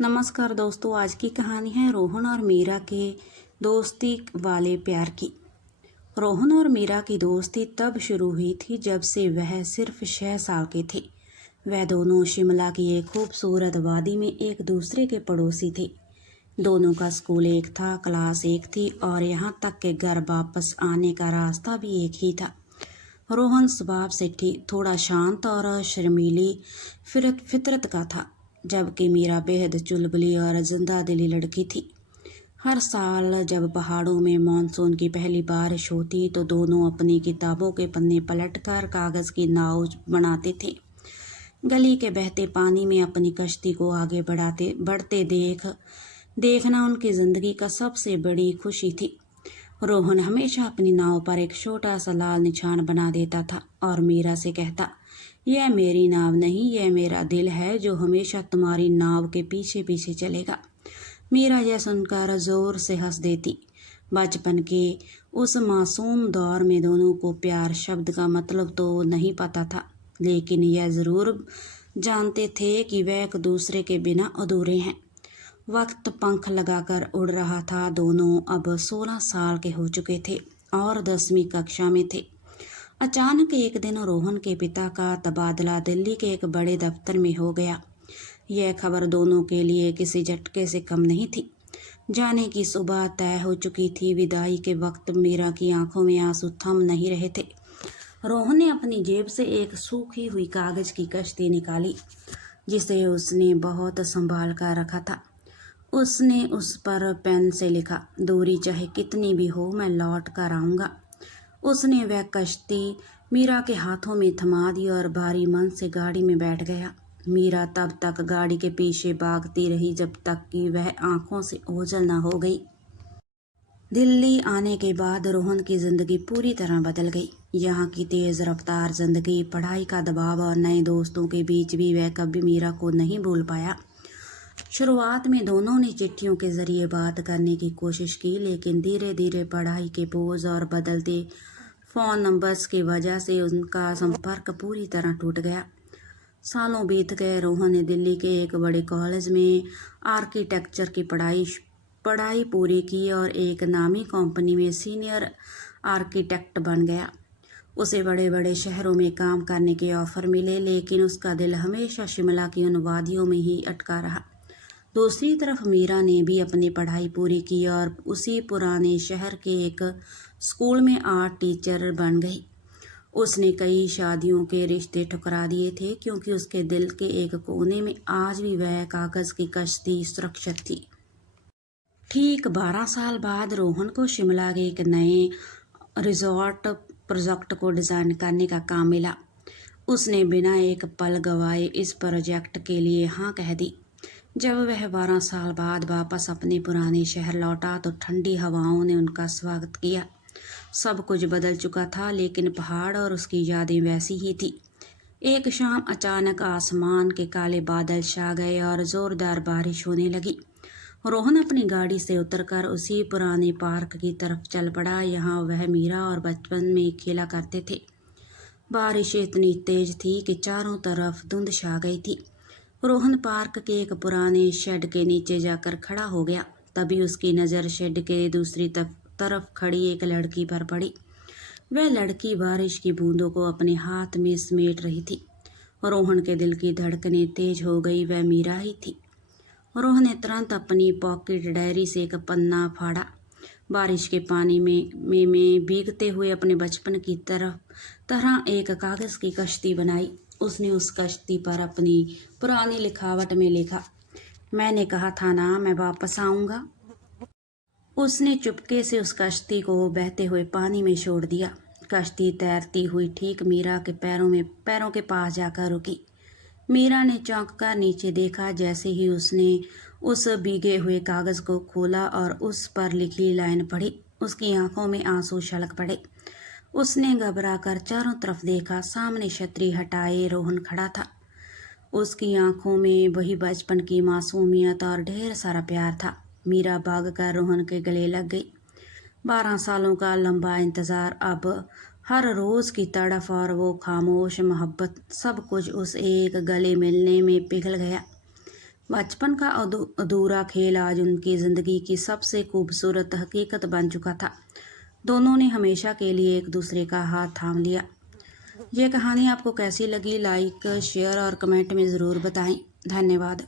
नमस्कार दोस्तों, आज की कहानी है रोहन और मीरा के दोस्ती वाले प्यार की। रोहन और मीरा की दोस्ती तब शुरू हुई थी जब से वह सिर्फ 6 साल के थे। वह दोनों शिमला की एक खूबसूरत वादी में एक दूसरे के पड़ोसी थे। दोनों का स्कूल एक था, क्लास एक थी और यहाँ तक के घर वापस आने का रास्ता भी एक ही था। रोहन स्वभाव से थोड़ा शांत और शर्मीली फितरत का था, जबकि मीरा बेहद चुलबुली और जिंदा दिली लड़की थी। हर साल जब पहाड़ों में मानसून की पहली बारिश होती तो दोनों अपनी किताबों के पन्ने पलटकर कागज़ की नाव बनाते थे। गली के बहते पानी में अपनी कश्ती को आगे बढ़ते देखना उनकी ज़िंदगी का सबसे बड़ी खुशी थी। रोहन हमेशा अपनी नाव पर एक छोटा सा लाल निशान बना देता था और मीरा से कहता, यह मेरी नाव नहीं, यह मेरा दिल है जो हमेशा तुम्हारी नाव के पीछे पीछे चलेगा। मीरा यह सुनकर जोर से हंस देती। बचपन के उस मासूम दौर में दोनों को प्यार शब्द का मतलब तो नहीं पता था, लेकिन यह ज़रूर जानते थे कि वह एक दूसरे के बिना अधूरे हैं। वक्त पंख लगाकर उड़ रहा था। दोनों अब 16 साल के हो चुके थे और 10वीं कक्षा में थे। अचानक एक दिन रोहन के पिता का तबादला दिल्ली के एक बड़े दफ्तर में हो गया। यह खबर दोनों के लिए किसी झटके से कम नहीं थी। जाने की सुबह तय हो चुकी थी। विदाई के वक्त मीरा की आंखों में आंसू थम नहीं रहे थे। रोहन ने अपनी जेब से एक सूखी हुई कागज की कश्ती निकाली, जिसे उसने बहुत संभाल कर रखा था। उसने उस पर पेन से लिखा, दूरी चाहे कितनी भी हो, मैं लौट कर आऊँगा। उसने वह कश्ती मीरा के हाथों में थमा दी और भारी मन से गाड़ी में बैठ गया। मीरा तब तक गाड़ी के पीछे भागती रही जब तक कि वह आंखों से ओझल न हो गई। दिल्ली आने के बाद रोहन की ज़िंदगी पूरी तरह बदल गई। यहाँ की तेज़ रफ्तार ज़िंदगी, पढ़ाई का दबाव और नए दोस्तों के बीच भी वह कभी मीरा को नहीं भूल पाया। शुरुआत में दोनों ने चिट्ठियों के ज़रिए बात करने की कोशिश की, लेकिन धीरे धीरे पढ़ाई के बोझ और बदलते फ़ोन नंबर्स की वजह से उनका संपर्क पूरी तरह टूट गया। सालों बीत गए। रोहन ने दिल्ली के एक बड़े कॉलेज में आर्किटेक्चर की पढ़ाई पूरी की और एक नामी कंपनी में सीनियर आर्किटेक्ट बन गया। उसे बड़े बड़े शहरों में काम करने के ऑफ़र मिले, लेकिन उसका दिल हमेशा शिमला की उन वादियों में ही अटका रहा। दूसरी तरफ मीरा ने भी अपनी पढ़ाई पूरी की और उसी पुराने शहर के एक स्कूल में आर्ट टीचर बन गई। उसने कई शादियों के रिश्ते ठुकरा दिए थे, क्योंकि उसके दिल के एक कोने में आज भी वह कागज़ की कश्ती सुरक्षित थी। ठीक 12 साल बाद रोहन को शिमला के एक नए रिजॉर्ट प्रोजेक्ट को डिज़ाइन करने का काम मिला। उसने बिना एक पल गवाए इस प्रोजेक्ट के लिए हाँ कह दी। जब वह 12 साल बाद वापस अपने पुराने शहर लौटा तो ठंडी हवाओं ने उनका स्वागत किया। सब कुछ बदल चुका था, लेकिन पहाड़ और उसकी यादें वैसी ही थी। एक शाम अचानक आसमान के काले बादल छा गए और ज़ोरदार बारिश होने लगी। रोहन अपनी गाड़ी से उतरकर उसी पुराने पार्क की तरफ चल पड़ा। यहाँ वह मीरा और बचपन में खेला करते थे। बारिश इतनी तेज थी कि चारों तरफ धुंध छा गई थी। रोहन पार्क के एक पुराने शेड के नीचे जाकर खड़ा हो गया। तभी उसकी नज़र शेड के दूसरी तरफ खड़ी एक लड़की पर पड़ी। वह लड़की बारिश की बूंदों को अपने हाथ में समेट रही थी। रोहन के दिल की धड़कनें तेज हो गई। वह मीरा ही थी। रोहन ने तुरंत अपनी पॉकेट डायरी से एक पन्ना फाड़ा। बारिश के पानी में भीगते हुए अपने बचपन की तरह एक कागज़ की कश्ती बनाई। उसने उस कश्ती पर अपनी पुरानी लिखावट में लिखा, मैंने कहा था ना मैं वापस आऊँगा। उसने चुपके से उस कश्ती को बहते हुए पानी में छोड़ दिया। कश्ती तैरती हुई ठीक मीरा के पैरों के पास जाकर रुकी। मीरा ने चौंक कर नीचे देखा। जैसे ही उसने उस भीगे हुए कागज़ को खोला और उस पर लिखी लाइन पढ़ी, उसकी आंखों में आंसू छलक पड़े। उसने घबराकर चारों तरफ देखा। सामने छतरी हटाए रोहन खड़ा था। उसकी आंखों में वही बचपन की मासूमियत और ढेर सारा प्यार था। मीरा भागकर रोहन के गले लग गई। 12 सालों का लंबा इंतज़ार, अब हर रोज़ की तड़फ और वो खामोश मोहब्बत, सब कुछ उस एक गले मिलने में पिघल गया। बचपन का अधूरा खेल आज उनकी ज़िंदगी की सबसे खूबसूरत हकीकत बन चुका था। दोनों ने हमेशा के लिए एक दूसरे का हाथ थाम लिया। ये कहानी आपको कैसी लगी? लाइक, शेयर और कमेंट में ज़रूर बताएं। धन्यवाद।